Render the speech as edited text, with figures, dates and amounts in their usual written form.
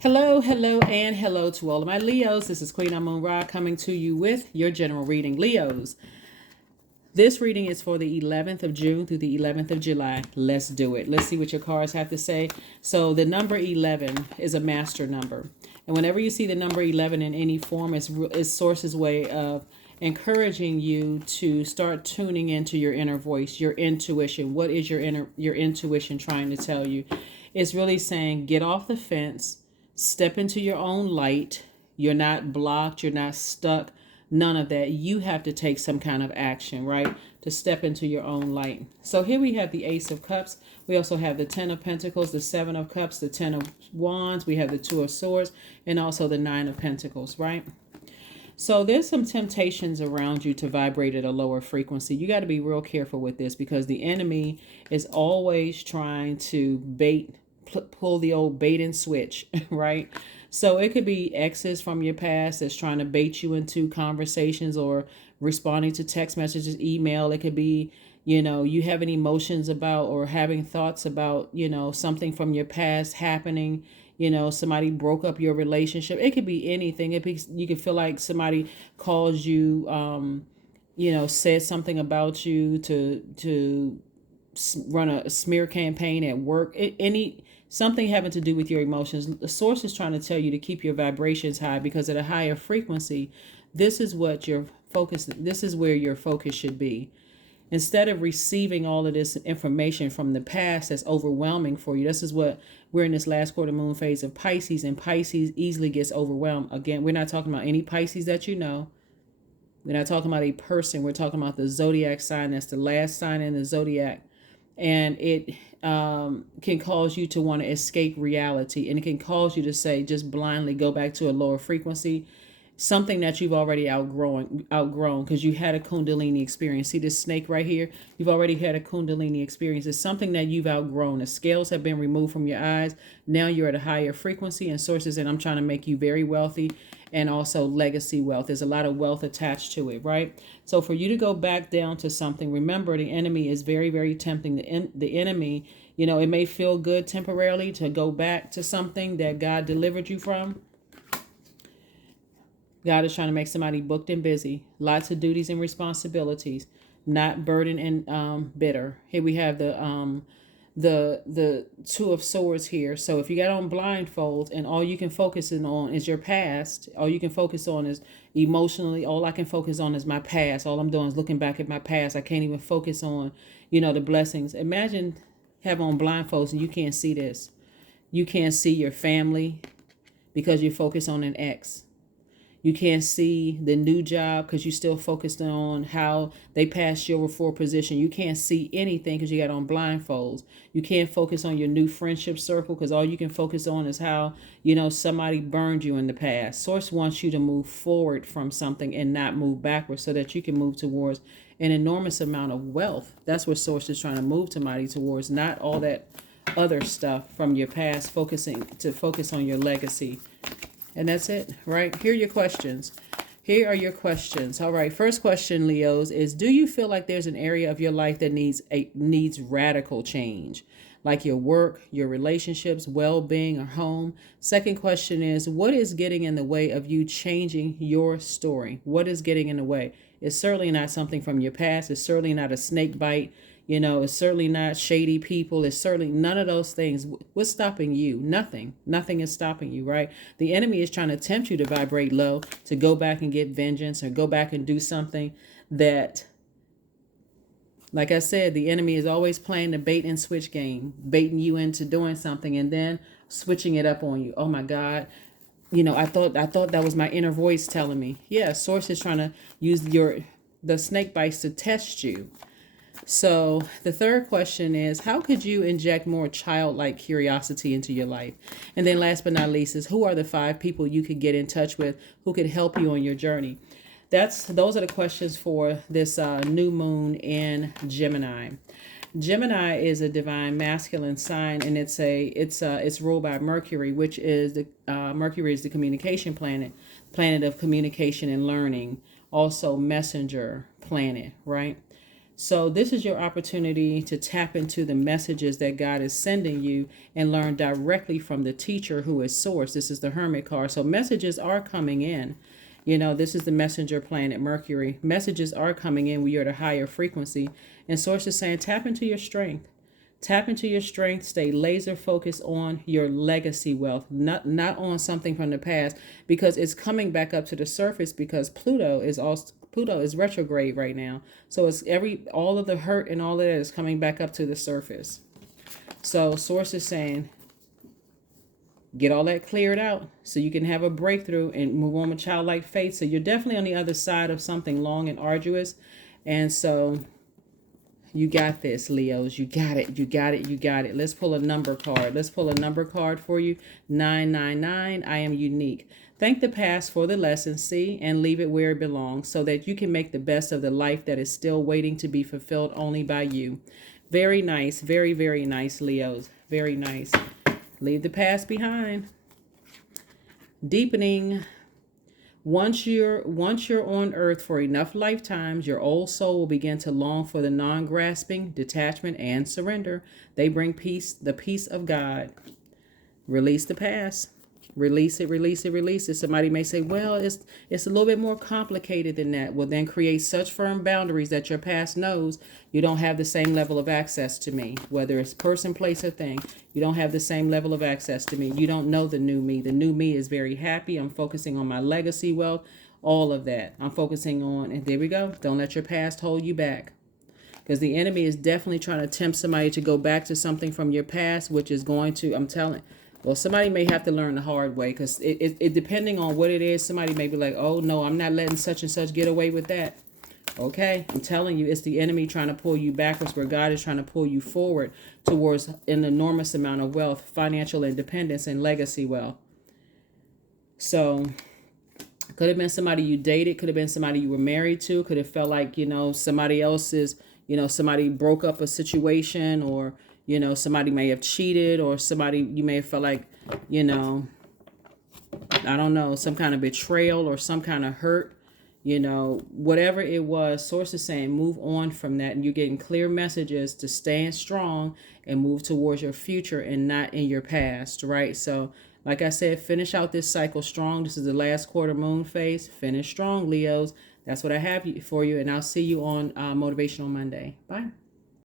Hello, hello, and hello to all of my Leos. This is Queen Amun Ra coming to you with your general reading. Leos, this reading is for the 11th of June through the 11th of July. Let's do it. Let's see what your cards have to say. So, the number 11 is a master number. And whenever you see the number 11 in any form, it's Source's way of encouraging you to start tuning into your inner voice, your intuition. What is your intuition trying to tell you? It's really saying get off the fence. Step into your own light. You're not blocked. You're not stuck. None of that. You have to take some kind of action, right? To step into your own light. So here we have the Ace of Cups. We also have the Ten of Pentacles, the Seven of Cups, the Ten of Wands. We have the Two of Swords, and also the Nine of Pentacles, right? So there's some temptations around you to vibrate at a lower frequency. You got to be real careful with this because the enemy is always trying to pull the old bait and switch, right? So it could be exes from your past that's trying to bait you into conversations or responding to text messages, email. It could be, you having emotions about or having thoughts about, something from your past happening. Somebody broke up your relationship. It could be anything. You could feel like somebody calls you, said something about you to run a smear campaign at work. Something having to do with your emotions. The source is trying to tell you to keep your vibrations high because at a higher frequency, this is where your focus should be. Instead of receiving all of this information from the past that's overwhelming for you. This is what we're in this last quarter moon phase of Pisces, and Pisces easily gets overwhelmed. Again, we're not talking about any Pisces that you know. We're not talking about a person. We're talking about the Zodiac sign. That's the last sign in the Zodiac. And it can cause you to want to escape reality. And it can cause you to say, just blindly go back to a lower frequency. Something that you've already outgrown because you had a Kundalini experience. See this snake right here? You've already had a Kundalini experience. It's something that you've outgrown. The scales have been removed from your eyes. Now you're at a higher frequency, and sources, and I'm trying to make you very wealthy and also legacy wealth. There's a lot of wealth attached to it, right? So for you to go back down to something, remember the enemy is very, very tempting. The enemy, it may feel good temporarily to go back to something that God delivered you from. God is trying to make somebody booked and busy, lots of duties and responsibilities, not burdened and bitter. Here we have the Two of Swords here. So if you got on blindfolds and all you can focus on is your past, all you can focus on is emotionally, all I can focus on is my past. All I'm doing is looking back at my past. I can't even focus on, the blessings. Imagine have on blindfolds and you can't see this. You can't see your family because you're focused on an ex. You can't see the new job because you're still focused on how they passed you over for a position. You can't see anything because you got on blindfolds. You can't focus on your new friendship circle because all you can focus on is how, somebody burned you in the past. Source wants you to move forward from something and not move backwards so that you can move towards an enormous amount of wealth. That's what Source is trying to move somebody towards, not all that other stuff from your past, focus on your legacy. And that's it, right? Here are your questions. Here are your questions. All right. First question, Leos, is do you feel like there's an area of your life that needs radical change? Like your work, your relationships, well-being, or home? Second question is, what is getting in the way of you changing your story? What is getting in the way? It's certainly not something from your past. It's certainly not a snake bite. It's certainly not shady people. It's certainly none of those things. What's stopping you? Nothing. Nothing is stopping you, right? The enemy is trying to tempt you to vibrate low, to go back and get vengeance or go back and do something that, like I said, the enemy is always playing the bait and switch game, baiting you into doing something and then switching it up on you. Oh my God. I thought that was my inner voice telling me. Yeah, source is trying to use the snake bites to test you. So the third question is, how could you inject more childlike curiosity into your life? And then last but not least is, who are the 5 people you could get in touch with who could help you on your journey? Those are the questions for this new moon in Gemini. Gemini is a divine masculine sign, and it's ruled by Mercury, which is Mercury is the communication planet of communication and learning, also messenger planet, right? So this is your opportunity to tap into the messages that God is sending you and learn directly from the teacher who is source. This is the Hermit card. So messages are coming in. You know, this is the messenger planet, Mercury. Messages are coming in when you're at a higher frequency. And source is saying, tap into your strength. Tap into your strength. Stay laser focused on your legacy wealth, not on something from the past, because it's coming back up to the surface because Pluto is retrograde right now. So it's all of the hurt and all of that is coming back up to the surface. So source is saying, get all that cleared out so you can have a breakthrough and move on with childlike faith. So you're definitely on the other side of something long and arduous. And so you got this, Leos. You got it. You got it. You got it. Let's pull a number card. Let's pull a number card for you. 999. I am unique. Thank the past for the lesson, see, and leave it where it belongs so that you can make the best of the life that is still waiting to be fulfilled only by you. Very nice. Very, very nice, Leos. Very nice. Leave the past behind. Deepening. Once you're on earth for enough lifetimes, your old soul will begin to long for the non-grasping, detachment, and surrender. They bring peace, the peace of God. Release the past. Release it, release it, release it. Somebody may say, well, it's a little bit more complicated than that. Well, then create such firm boundaries that your past knows you don't have the same level of access to me. Whether it's person, place, or thing, you don't have the same level of access to me. You don't know the new me. The new me is very happy. I'm focusing on my legacy wealth, all of that. I'm focusing on, and there we go. Don't let your past hold you back. Because the enemy is definitely trying to tempt somebody to go back to something from your past, which is going to, I'm telling. Well, somebody may have to learn the hard way because it depending on what it is, somebody may be like, oh, no, I'm not letting such and such get away with that. Okay, I'm telling you, it's the enemy trying to pull you backwards where God is trying to pull you forward towards an enormous amount of wealth, financial independence, and legacy wealth. So could have been somebody you dated, could have been somebody you were married to, could have felt like, somebody else's, somebody broke up a situation, or somebody may have cheated, or somebody you may have felt like, I don't know, some kind of betrayal or some kind of hurt, whatever it was. Source is saying move on from that, and you're getting clear messages to stand strong and move towards your future and not in your past, right? So like I said, finish out this cycle strong. This is the last quarter moon phase. Finish strong, Leos. That's what I have for you, and I'll see you on Motivational Monday. Bye.